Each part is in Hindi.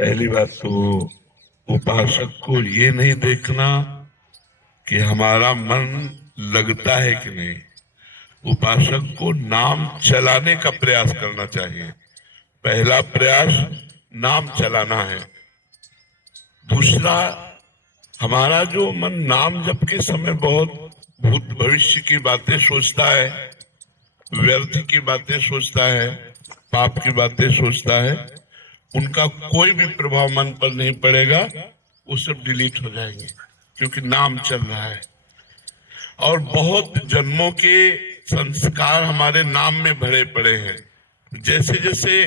पहली बात तो उपासक को ये नहीं देखना कि हमारा मन लगता है कि नहीं। उपासक को नाम चलाने का प्रयास करना चाहिए। पहला प्रयास नाम चलाना है। दूसरा, हमारा जो मन नाम जप के समय बहुत भूत भविष्य की बातें सोचता है, व्यर्थ की बातें सोचता है, पाप की बातें सोचता है, उनका कोई भी प्रभाव मन पर नहीं पड़ेगा। वो सब डिलीट हो जाएंगे क्योंकि नाम चल रहा है। और बहुत जन्मों के संस्कार हमारे नाम में भरे पड़े हैं। जैसे जैसे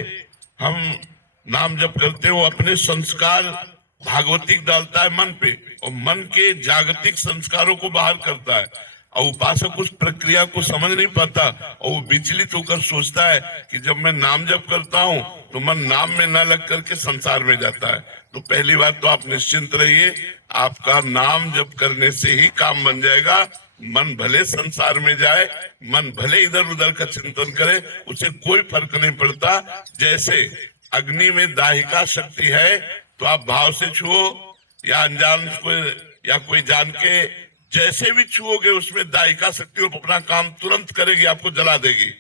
हम नाम जप करते हैं वो अपने संस्कार भागवतिक डालता है मन पे और मन के जागतिक संस्कारों को बाहर करता है। और उपासक उस प्रक्रिया को समझ नहीं पाता और वो विचलित होकर सोचता है कि जब मैं नाम जप करता हूँ तो मन नाम में न लग करके संसार में जाता है। तो पहली बात तो आप निश्चिंत रहिए, आपका नाम जप करने से ही काम बन जाएगा। मन भले संसार में जाए, मन भले इधर उधर का चिंतन करे, उसे कोई फर्क नहीं पड़ता। जैसे अग्नि में दाहिका शक्ति है तो आप भाव से छुओ या अनजान को या कोई जान के जैसे भी छुओगे उसमें दाहिका शक्ति अपना काम तुरंत करेगी, आपको जला देगी,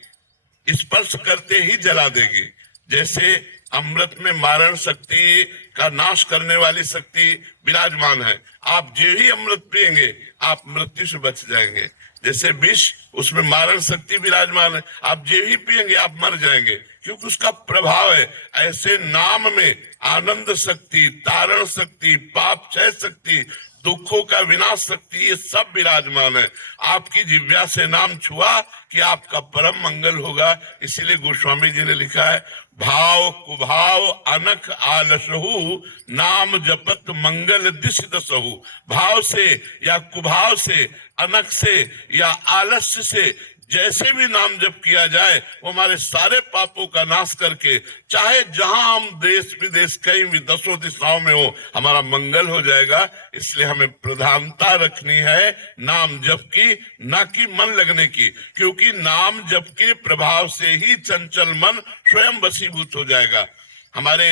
स्पर्श करते ही जला देगी। जैसे अमृत में मारण शक्ति का नाश करने वाली शक्ति विराजमान है। आप जो ही अमृत पिएंगे आप मृत्यु से बच जाएंगे। जैसे विष उसमें मारण शक्ति विराजमान है, आप जो ही पिएंगे आप मर जाएंगे क्योंकि उसका प्रभाव है। ऐसे नाम में आनंद शक्ति, तारण शक्ति, पाप क्षय शक्ति, दुखों का विनाश शक्ति, ये सब विराजमान है। आपकी जिह्वा से नाम छुआ कि आपका परम मंगल होगा। इसीलिए गोस्वामी जी ने लिखा है, भाव कुभाव अनख आलसहु नाम जपत मंगल दिश दसहु। भाव से या कुभाव से, अनख से या आलस्य से जैसे भी नाम जप किया जाए वो हमारे सारे पापों का नाश करके, चाहे जहां हम देश विदेश कहीं भी दसों दिशाओं में हो, हमारा मंगल हो जाएगा। इसलिए हमें प्रधानता रखनी है नाम जप की, ना कि मन लगने की, क्योंकि नाम जप के प्रभाव से ही चंचल मन स्वयं वशीभूत हो जाएगा। हमारे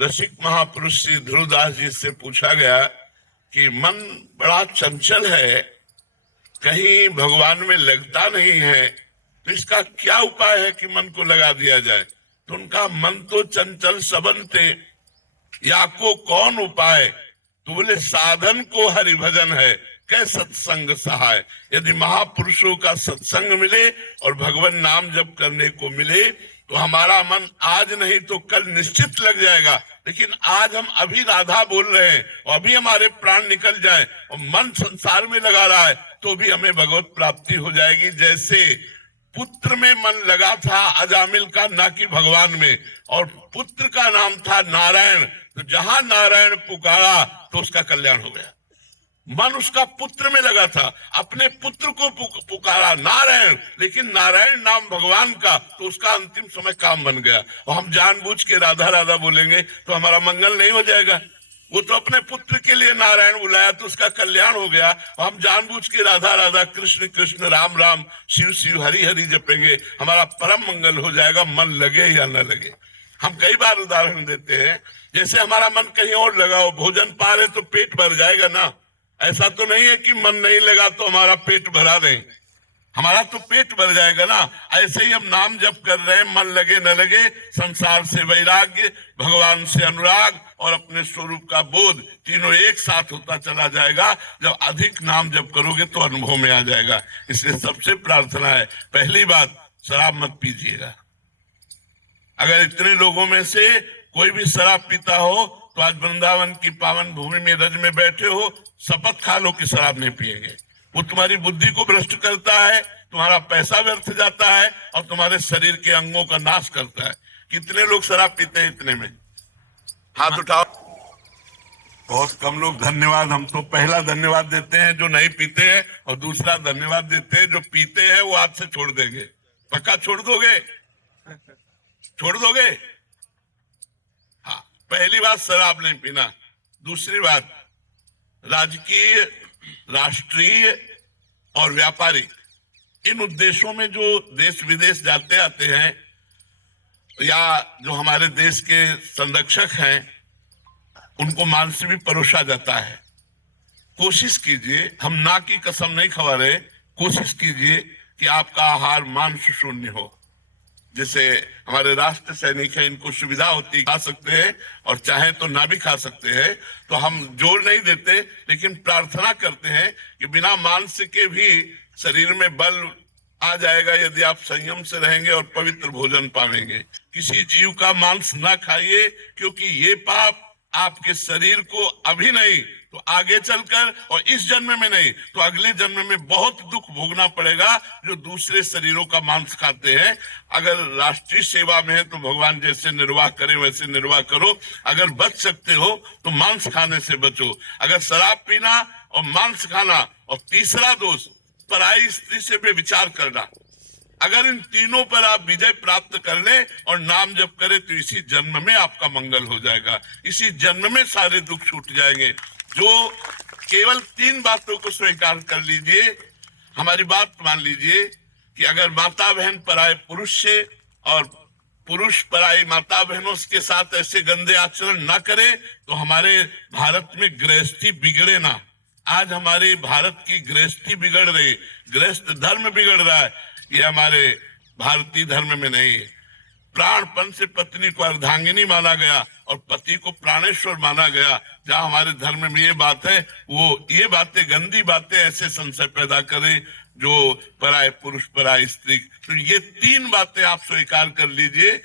रसिक महापुरुष श्री ध्रुवदास जी से पूछा गया कि मन बड़ा चंचल है, कहीं भगवान में लगता नहीं है, तो इसका क्या उपाय है कि मन को लगा दिया जाए। तो उनका मन तो चंचल सबनते, या को कौन उपाय। तो बोले साधन को हरि भजन है, कै सत्संग सहाय। यदि महापुरुषों का सत्संग मिले और भगवान नाम जप करने को मिले तो हमारा मन आज नहीं तो कल निश्चित लग जाएगा। लेकिन आज हम अभी राधा बोल रहे हैं और अभी हमारे प्राण निकल जाए और मन संसार में लगा रहा है तो भी हमें भगवत प्राप्ति हो जाएगी। जैसे पुत्र में मन लगा था अजामिल का, ना कि भगवान में, और पुत्र का नाम था नारायण, तो जहां नारायण पुकारा तो उसका कल्याण हो गया। मन उसका पुत्र में लगा था, अपने पुत्र को पुकारा नारायण, लेकिन नारायण नाम भगवान का, तो उसका अंतिम समय काम बन गया। और हम जानबूझ के राधा राधा बोलेंगे तो हमारा मंगल नहीं हो जाएगा। वो तो अपने पुत्र के लिए नारायण बुलाया तो उसका कल्याण हो गया। और हम जानबूझ के राधा राधा, कृष्ण कृष्ण, राम राम, शिव शिव, हरि हरि जपेंगे, हमारा परम मंगल हो जाएगा, मन लगे या न लगे। हम कई बार उदाहरण देते हैं, जैसे हमारा मन कहीं और लगा हो, भोजन पा रहे तो पेट भर जाएगा ना। ऐसा तो नहीं है कि मन नहीं लगा तो हमारा पेट भरा नहीं, हमारा तो पेट भर जाएगा ना। ऐसे ही हम नाम जप कर रहे हैं, मन लगे न लगे, संसार से वैराग्य, भगवान से अनुराग और अपने स्वरूप का बोध, तीनों एक साथ होता चला जाएगा। जब अधिक नाम जप करोगे तो अनुभव में आ जाएगा। इसलिए सबसे प्रार्थना है, पहली बात शराब मत पीजिएगा। अगर इतने लोगों में से कोई भी शराब पीता हो तो आज वृंदावन की पावन भूमि में रज में बैठे हो, शपथ खा लो कि शराब नहीं पिएंगे। वो तुम्हारी बुद्धि को भ्रष्ट करता है, तुम्हारा पैसा व्यर्थ जाता है और तुम्हारे शरीर के अंगों का नाश करता है। कितने लोग शराब पीते हैं? इतने में हाथ उठाओ। बहुत कम लोग। धन्यवाद। हम तो पहला धन्यवाद देते हैं जो नहीं पीते हैं और दूसरा धन्यवाद देते हैं जो पीते हैं। वो हाथ से छोड़ देंगे। पक्का छोड़ दोगे? छोड़ दोगे? हाँ, पहली बात शराब नहीं पीना। दूसरी बात, राजकीय, राष्ट्रीय और व्यापारिक, इन उद्देश्यों में जो देश विदेश जाते आते हैं या जो हमारे देश के संरक्षक हैं, उनको मांस भी परोसा जाता है। कोशिश कीजिए, हम ना की कसम नहीं खा रहे, कोशिश कीजिए कि आपका आहार मांस शून्य हो। जैसे हमारे राष्ट्र सैनिक हैं, इनको सुविधा होती है, खा सकते हैं और चाहे तो ना भी खा सकते हैं, तो हम जोर नहीं देते, लेकिन प्रार्थना करते हैं कि बिना मांस के भी शरीर में बल आ जाएगा यदि आप संयम से रहेंगे और पवित्र भोजन पाएंगे। किसी जीव का मांस ना खाइए, क्योंकि ये पाप आपके शरीर को अभी नहीं तो आगे चलकर, और इस जन्म में नहीं तो अगले जन्म में बहुत दुख भोगना पड़ेगा जो दूसरे शरीरों का मांस खाते हैं। अगर राष्ट्रीय सेवा में है तो भगवान जैसे निर्वाह करे वैसे निर्वाह करो। अगर बच सकते हो तो मांस खाने से बचो। अगर शराब पीना और मांस खाना, और तीसरा दोष पराई स्त्री से विचार करना, अगर इन तीनों पर आप विजय प्राप्त कर ले और नाम जप करें तो इसी जन्म में आपका मंगल हो जाएगा, इसी जन्म में सारे दुख छूट जाएंगे। जो केवल 3 बातों को स्वीकार कर लीजिए, हमारी बात मान लीजिए कि अगर माता बहन पराये पुरुष से और पुरुष पराई माता बहनों के साथ ऐसे गंदे आचरण ना करे तो हमारे भारत में गृहस्थी बिगड़े ना। आज हमारे भारत की गृहस्थी बिगड़ रही, गृहस्थ धर्म बिगड़ रहा है, ये हमारे भारतीय धर्म में नहीं है। प्राणपन से पत्नी को अर्धांगिनी माना गया और पति को प्राणेश्वर माना गया। जहाँ हमारे धर्म में ये बात है, वो ये बातें, गंदी बातें ऐसे संशय पैदा करें जो पराये पुरुष पराई स्त्री। तो ये 3 बातें आप स्वीकार कर लीजिए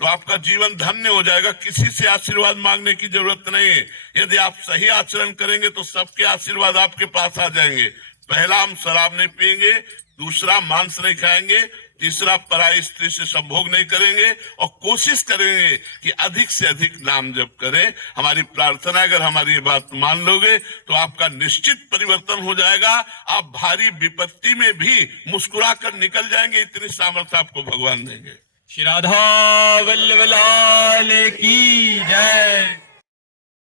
तो आपका जीवन धन्य हो जाएगा। किसी से आशीर्वाद मांगने की जरूरत नहीं है। यदि आप सही आचरण करेंगे तो सबके आशीर्वाद आपके पास आ जाएंगे। पहला, हम शराब नहीं पिएंगे, दूसरा मांस नहीं खाएंगे, तीसरा पराई स्त्री से संभोग नहीं करेंगे, और कोशिश करेंगे कि अधिक से अधिक नाम जप करें। हमारी प्रार्थना, अगर हमारी ये बात मान लोगे तो आपका निश्चित परिवर्तन हो जाएगा। आप भारी विपत्ति में भी मुस्कुरा कर निकल जाएंगे, इतनी सामर्थ्य आपको भगवान देंगे। श्री राधा वल्लभ लाल की जय।